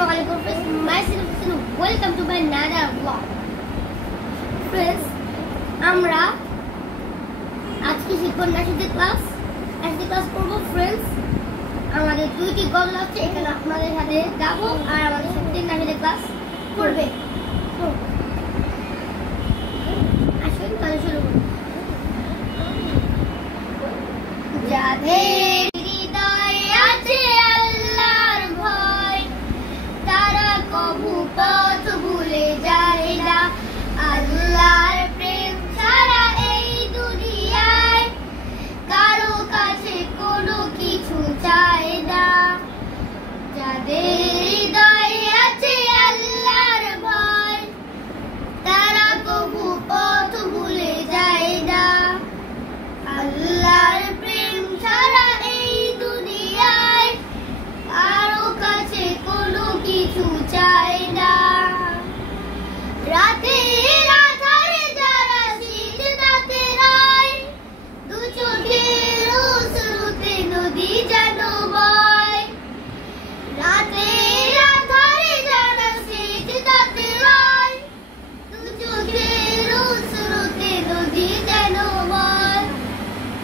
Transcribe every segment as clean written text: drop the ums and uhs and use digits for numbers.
Assalamualaikum friends, myself Sinu. Welcome to my another vlog. Friends, আমরা আজকে শিখব নাশিদের class করব friends. আমাদের দুইটি গল্প আছে, এখানে আপনাদের সাথে যাব আর আমাদের সাথে নাশিদের ক্লাস করবে। আসুন তাহলে শুরু করি। যাদের হৃদয়ে আছে আল্লাহর ভয়, তারা কবু পথ ভুলে যায় না। আল্লাহর প্রেম ছাড়া এই দুনিয়ায় কারো কাছে কোনো কিছু চায় না। যাদের হৃদয়ে আছে আল্লাহর ভয়, তারা কবু পথ ভুলে যায় না। আল্লাহর প্রেম ছাড়া এই দুনিয়ায় কারো কাছে কোনো কিছু চায় না। রাতের আঁধারে যারা সিজদাতে রয়, দু চোখের অশ্রুতে নদী যেন বয়। রাতের আঁধারে যারা সিজদাতে রয়, দু চোখের অশ্রুতে নদী যেন বয়।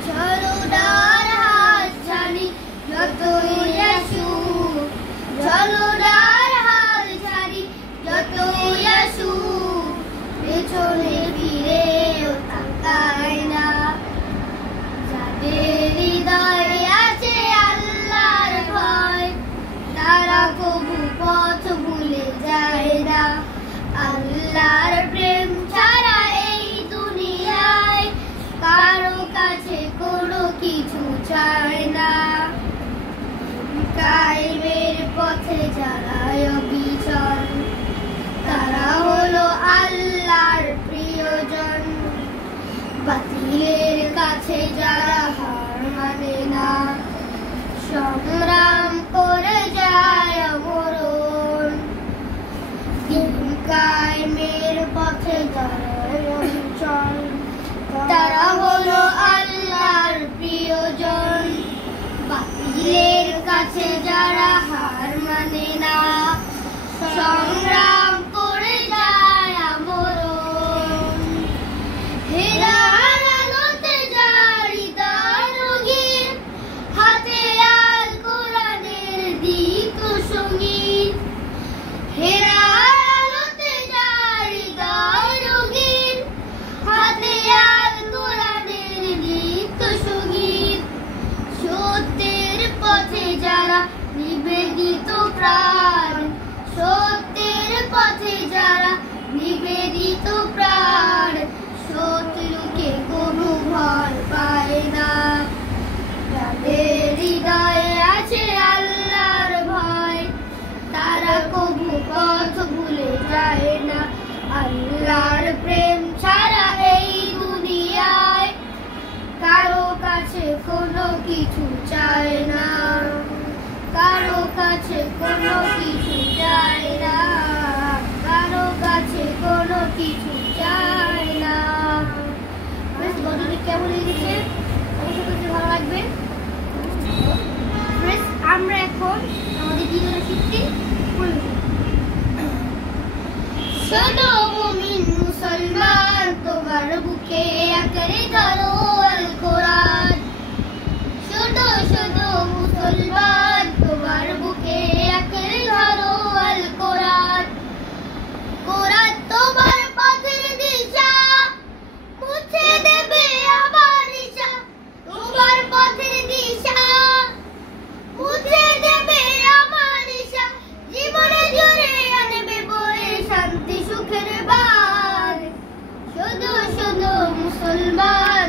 ঝলনার হাত ছাড়ি যতই আসুক, ঝলনার হাত ছাড়ি যতই আসুক, পেছনে ফিরেও তাকায় না। যাদের হৃদয়ে আছে আল্লাহর ভয়, তারা কবু পথ ভুলে যায় না। আল্লাহর প্রেম ছাড়া এই দুনিয়ায় কারো কাছে কোনো কিছু চায় না। কায়েমের পথে যারা অবিচল, তারা হলো আল্লাহর প্রিয়জন। বাতিলের কাছে যারা হার মানে না, সংগ্রাম করে যায় অমরণ। দিন কায়েমের পথে যারা অবিচল, তারা হলো আল্লাহর প্রিয়জন। বাতিলের কাছে যারা হার মানে না, সংগ্রাম করে যায় আমরণ। হেরার আলোতে যার হৃদয় রঙিন, হাতে আল কোরআনের দীপ্ত সঙ্গীত। হেরার আলোতে যার হৃদয় রঙিন, হাতে আল কোরআনের দীপ্ত সঙ্গীত। সত্যের পথে যারা নিবেদিত প্রাণ, সত্যের পথে যারা নিবেদিত প্রাণ, শত্রুকে কোনো ভয় পায় না। যাদের হৃদয়ে আছে আল্লাহর ভয়, তারা কবু পথ ভুলে যায় না। আল্লাহর প্রেম ছাড়া এই দুনিয়ায় কারো কাছে কোনো কিছু চায় না। কারো কাছে কোনো কিছু চায় না। কারো কাছে কোনো কিছু চায় না। বেশ গল্পটি কেমন লেগেছে অবশ্যই করতে ভালো লাগবে। বেশ আমরা এখন আমাদের জীবনে শিখতে শোনো মুমিন মুসলমান, তোমার বুকে আঁকড়ে ধরো আল কোরআন। শোনো শোনো মুসলমান, তোমার বুকে আঁকড়ে ধরো আল কোরআন। কোরআন তোমার পথের দিশা, মুছে দেবে আমার নিশা। তোমার পথের দিশা, মুছে দেবে আমার নিশা। জীবনে জুড়ে আনবে বয়ে শান্তি সুখের বান। শোনো শোনো মুসলমান,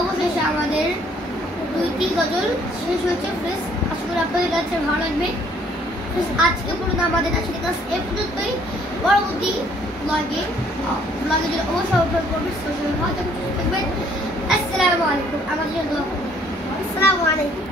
অবশেষে আমাদের 2টি গজল শেষ হয়েছে ফ্রেন্ডস। আশা করি আপনাদের কাছে ভালো লাগবে। আজকে পর্যন্ত আমাদের কাছে ক্লাস এ পর্যন্তই। পরবর্তী ব্লগে জন্য অবশ্যই অপলোড করবেন। সোশ্যাল ভালো থাকবেন। আসসালামু আলাইকুম। আমাদের জন্য দোয়া করবেন। আসসালামু আলাইকুম।